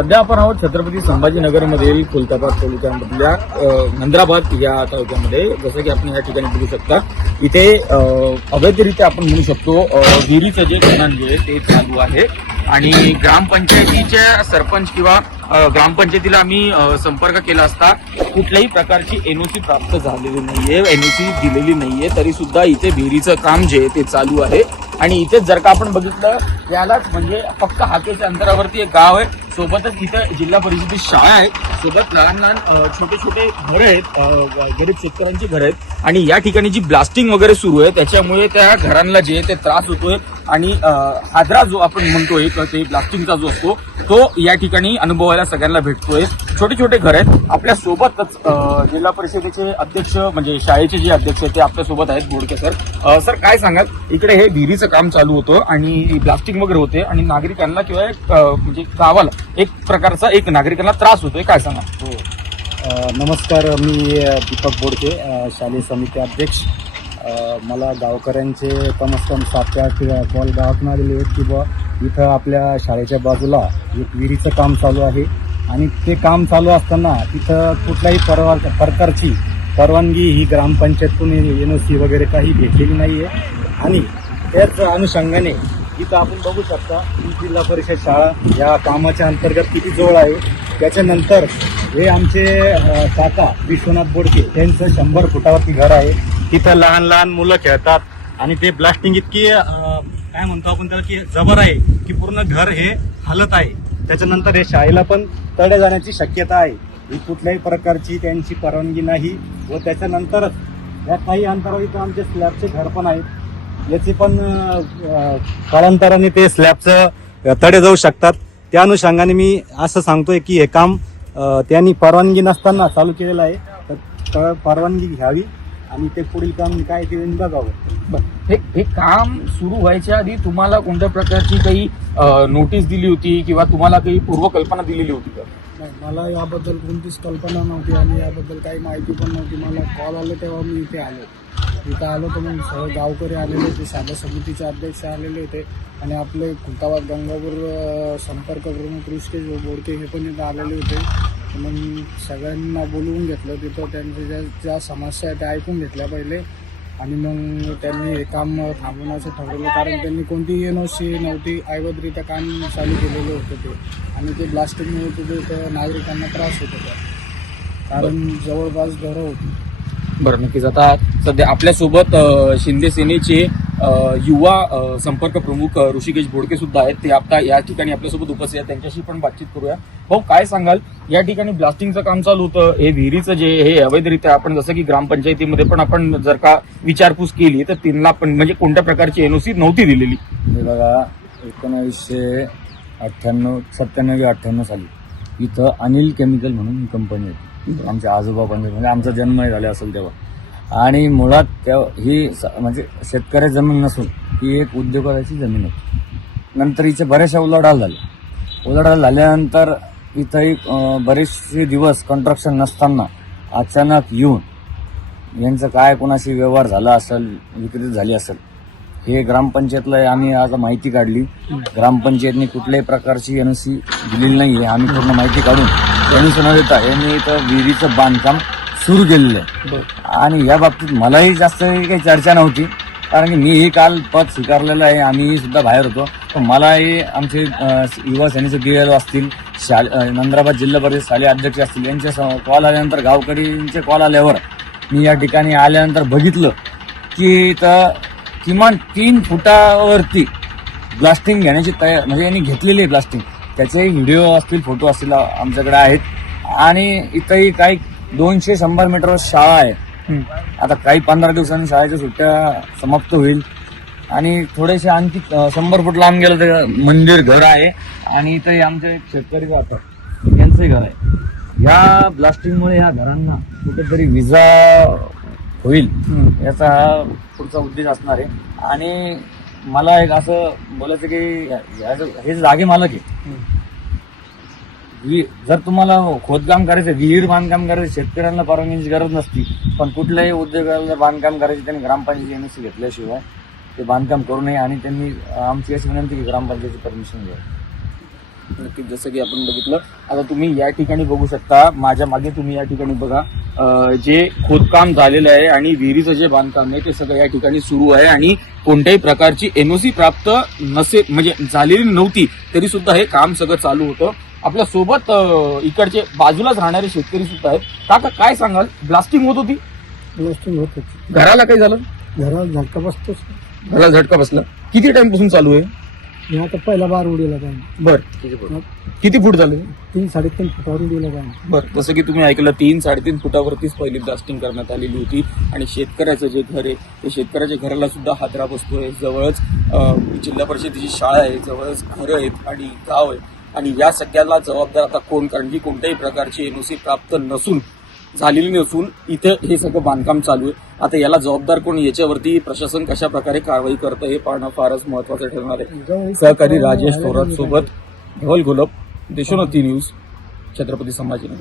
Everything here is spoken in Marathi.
सध्या आपण आहोत छत्रपती संभाजीनगरमधील खुलताबाद तालुक्यामधल्या नंद्राबाद या तालुक्यामध्ये. जसं की आपण या ठिकाणी बघू शकता, इथे अवैधरित्या आपण म्हणू शकतो विहिरीचं जे खनन जे ते चालू आहे आणि ग्रामपंचायतीच्या सरपंच किंवा ग्रामपंचायतीला आम्ही संपर्क केला असता कुठल्याही प्रकारची एनओसी प्राप्त झालेली नाहीये, एनओसी दिलेली नाहीये, तरी सुद्धा इथे विहिरीचं काम जे ते चालू आहे. आणि इथेच जर का आपण बघितलं यालाच म्हणजे फक्त हाकेच्या अंतरावरती एक गाव आहे, सोबतच इथं जिल्हा परिषदेची शाळा आहे, सोबत लहान लहान छोटे छोटे घरं आहेत, गरीब शेतकऱ्यांची घरं आहेत. आणि या ठिकाणी जी ब्लास्टिंग वगैरे सुरू आहे त्याच्यामुळे त्या घरांना जे ते त्रास होतोय आणि हादरा जो आपण म्हणतोय ते ब्लास्टिंगचा जो असतो तो या ठिकाणी अनुभवायला सगळ्यांना भेटतोय. छोटे छोटे घर आहेत. आपल्या सोबतच जिल्हा परिषदेचे अध्यक्ष म्हणजे शाळेचे जे अध्यक्ष आहेत ते आपल्या सोबत आहेत, बोडके सर. सर काय सांगाल, इकडे हे विहिरीचं काम चालू होतं आणि ब्लास्टिंग वगैरे होते आणि नागरिकांना किंवा म्हणजे गावाला एक प्रकारचा एक नागरिकांना त्रास होतोय, काय सांगा? हो, नमस्कार. मी दीपक बोडके, शालेय समिती अध्यक्ष. मला गावकऱ्यांचे कमीत कमी 7 ते 8 कॉल गावातून आलेले आहेत की बुवा इथं आपल्या शाळेच्या बाजूला एक विहिरीचं काम चालू आहे आणि ते काम चालू असताना तिथं कुठल्याही प्रकारची परवानगी ही ग्रामपंचायतकडून एनओसी वगैरे काही भेटलेली नाही आहे. आणि त्याच अनुषंगाने इथं आपण बघू शकता ही जिल्हा परिषद शाळा या कामाच्या अंतर्गत किती जवळ आहे. त्याच्यानंतर हे आमचे काका विश्वनाथ बोडके त्यांचं 100 फुटावरती घर आहे. तिथं लहान लहान मुलं खेळतात आणि ते ब्लास्टिंग इतकी काय म्हणतो आपण त्याला की जबर आहे की पूर्ण घर हे हलत आहे. त्याच्यानंतर हे शाळेला पण तडे जाण्याची शक्यता आहे. ही कुठल्याही प्रकारची त्यांची परवानगी नाही. व त्याच्यानंतरच या काही अंतरावर इथं आमचे स्लॅबचे घर पण आहेत. याची पण कालांतराने ते स्लॅबचं तडे जाऊ शकतात. त्या अनुषंगाने मी असं सांगतोय की हे काम त्यांनी परवानगी नसताना चालू केलेलं आहे, तर परवानगी घ्यावी आणि ते पुढील काम काय ते बघावं. हे काम सुरू व्हायच्या आधी तुम्हाला कोणत्या प्रकारची काही नोटीस दिली होती किंवा तुम्हाला काही पूर्वकल्पना दिलेली होती का? नाही, मला याबद्दल कोणतीच कल्पना नव्हती आणि याबद्दल काही माहिती पण नव्हती. मला कॉल आले तेव्हा मी इथे आलो. इथं आलो तर मग सगळे गावकरी आलेले होते, शाळा समितीचे अध्यक्ष आलेले होते आणि आपले खुलताबाद गंगापूर संपर्क प्रमुख ऋषिकेश बोडके हे पण इथं आलेले होते. मग सगळ्यांना बोलवून घेतलं. तिथं त्यांच्या ज्या समस्या आहेत त्या ऐकून घेतल्या पहिले आणि मग त्यांनी हे काम थांबवण्याचं ठरवलं, कारण त्यांनी कोणतीही एनओसी नव्हती, अवैधरित्या काम चालू केलेलं होतं ते. आणि ते ब्लास्टिंगमुळे तिथे नागरिकांना त्रास होत होता, कारण जवळपास घरं होती. बरं, नक्कीच. आता सध्या आपल्यासोबत शिंदे सेनेचे युवा संपर्क प्रमुख ऋषिकेश बोडके सुद्धा आहेत. ते आता या ठिकाणी आपल्यासोबत उपस्थित आहेत, त्यांच्याशी पण बातचीत करूया. भाऊ, काय सांगाल, या ठिकाणी ब्लास्टिंगचं काम चालू होतं, हे विहिरीचं जे हे अवैधरित्या आपण जसं की ग्रामपंचायतीमध्ये पण आपण जर का विचारपूस केली तर त्यांना पण म्हणजे कोणत्या प्रकारची एनओसी नव्हती दिलेली? हे बघा, 1998 साली इथं अनिल केमिकल म्हणून कंपनी होती. आमच्या आजोबा पण म्हणजे आमचा जन्म झाला असेल तेव्हा. आणि मुळात ही म्हणजे शेतकरी जमीन नसून ही एक उद्योगाची जमीन होती. नंतर हिचे बऱ्याचशा उलाढाल झाल्यानंतर इथं एक बरेचसे दिवस कन्स्ट्रक्शन नसताना अचानक येऊन यांचं काय कोणाशी व्यवहार झाला असेल, विक्री झाली असेल, हे ग्रामपंचायतला आम्ही आज माहिती काढली. ग्रामपंचायतने कुठल्याही प्रकारची एनओसी दिलेली नाही आहे. आम्ही पूर्ण माहिती काढून एनओसी न देता यांनी इथं विहिरीचं बांधकाम सुरू केलेलं आहे. आणि या बाबतीत मलाही जास्त काही चर्चा नव्हती, कारण की मीही काल पद स्वीकारलेलं आहे, आम्हीही सुद्धा बाहेर होतो. पण मलाही आमचे युवा सेनेचे DLO असतील, नंद्राबाद जिल्हा परिषद शालेय अध्यक्ष असतील, यांचे कॉल आल्यानंतर, गावकरींचे कॉल आल्यावर मी या ठिकाणी आल्यानंतर बघितलं की इथं किमान 3 फुटावरती ब्लास्टिंग घेण्याची तयार म्हणजे यांनी घेतलेली आहे ब्लास्टिंग. त्याचेही व्हिडिओ असतील, फोटो असतील आमच्याकडे आहेत. आणि इथंही काही 200-100 मीटरवर शाळा आहे. आता काही 15 दिवसांनी शाळेच्या सुट्ट्या समाप्त होईल आणि थोडेसे आणखी 100 फूट लांब गेलं तर मंदिर घर आहे आणि इथंही आमचे शेतकरी राहतात, यांचंही घर आहे. ह्या ब्लास्टिंगमुळे ह्या घरांना कुठेतरी विजा होईल याचा हा पुढचा उद्देश असणार आहे. आणि मला एक असं बोलायचं की हे जागे मालक आहे, जर तुम्हाला खोदकाम करायचं, विहीर बांधकाम करायचं, शेतकऱ्यांना परवानगीची गरज नसती, पण कुठल्याही उद्योगाला बांधकाम करायचे त्यांनी ग्रामपंचायत एनओसी घेतल्याशिवाय ते बांधकाम करू नये. आणि त्यांनी आमची अशी विनंती की ग्रामपंचायतीची परमिशन घ्यावी. नक्कीच जसं की आपण बघितलं. आता तुम्ही या ठिकाणी बघू शकता, माझ्या मागे तुम्ही या ठिकाणी बघा, जे खोदकाम झालेलं आहे आणि विहिरीचं जे बांधकाम आहे ते सगळं या ठिकाणी सुरू आहे आणि कोणत्याही प्रकारची एनओसी प्राप्त नसे म्हणजे झालेली नव्हती तरी सुद्धा हे काम सगळं चालू होतं. आपल्या सोबत इकडचे बाजूलाच राहणारे शेतकरी सुद्धा आहेत. काका काय सांगाल, ब्लास्टिंग होत होती, ब्लास्टिंग होत होती, घराला काय झालं? घराला झटका बसतोच. घराला झटका बसला. किती टाइम पासून चालू आहे? मी आता पहिला बार उडीला काय बर, किती फूट झाले? 3-3.5 फुटावरून दिला काय. बर, जसं की तुम्ही ऐकलं 3-3.5 फुटावरतीच पहिली ब्लास्टिंग करण्यात आलेली होती आणि शेतकऱ्याचं जे घर आहे ते शेतकऱ्याच्या घराला सुद्धा हादरा बसतोय. जवळच जिल्हा परिषदेची शाळा आहे, जवळच घरं आहेत आणि गाव आहे आणि या सगळ्याला जबाबदार आता कोण? कारण की कोणत्याही प्रकारची एनओसी प्राप्त नसून झालेली नसून इथं हे सगळं बांधकाम चालू आहे. आता याला जबाबदार कोण, याच्यावरती प्रशासन कशा प्रकारे कारवाई करतं हे पाहणं फारच महत्वाचं ठरणार आहे. सहकारी राजेश थोरात सोबत धवल घोलप, देशोन्नती न्यूज, छत्रपती संभाजीनगर.